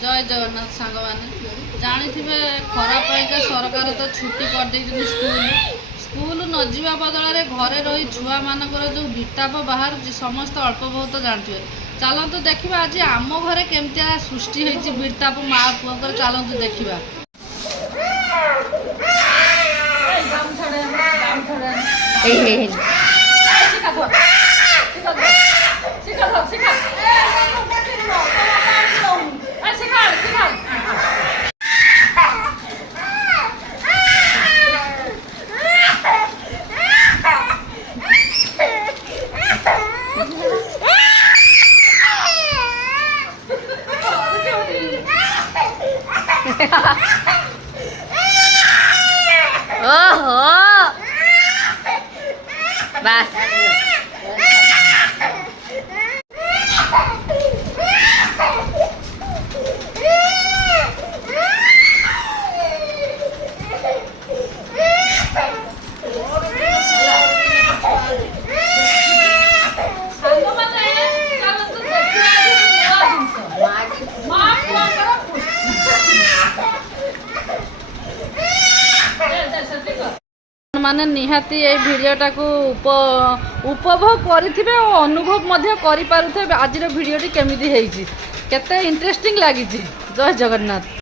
जय जगन्नाथ सांग मैंने जानी थे खरा पाइका सरकार तो छुट्टी कर दे स्कूल स्कूल न जावा बदल घरे रही छुआ मानकर जो विताप बाहर समस्त अल्प बहुत जानते चलतु देखा आज आम घरे केमतिया सृष्टि होती विताप माँ पुअर चलतु देखा ओहो बस माने निहाती ये भिडियोटा को उपभोग करिथिबे और अनुभव मध्य करि पारुथे आज भिडियोटी केमिति हेइची केते इंटरेस्टिंग लागिची। जय जगन्नाथ।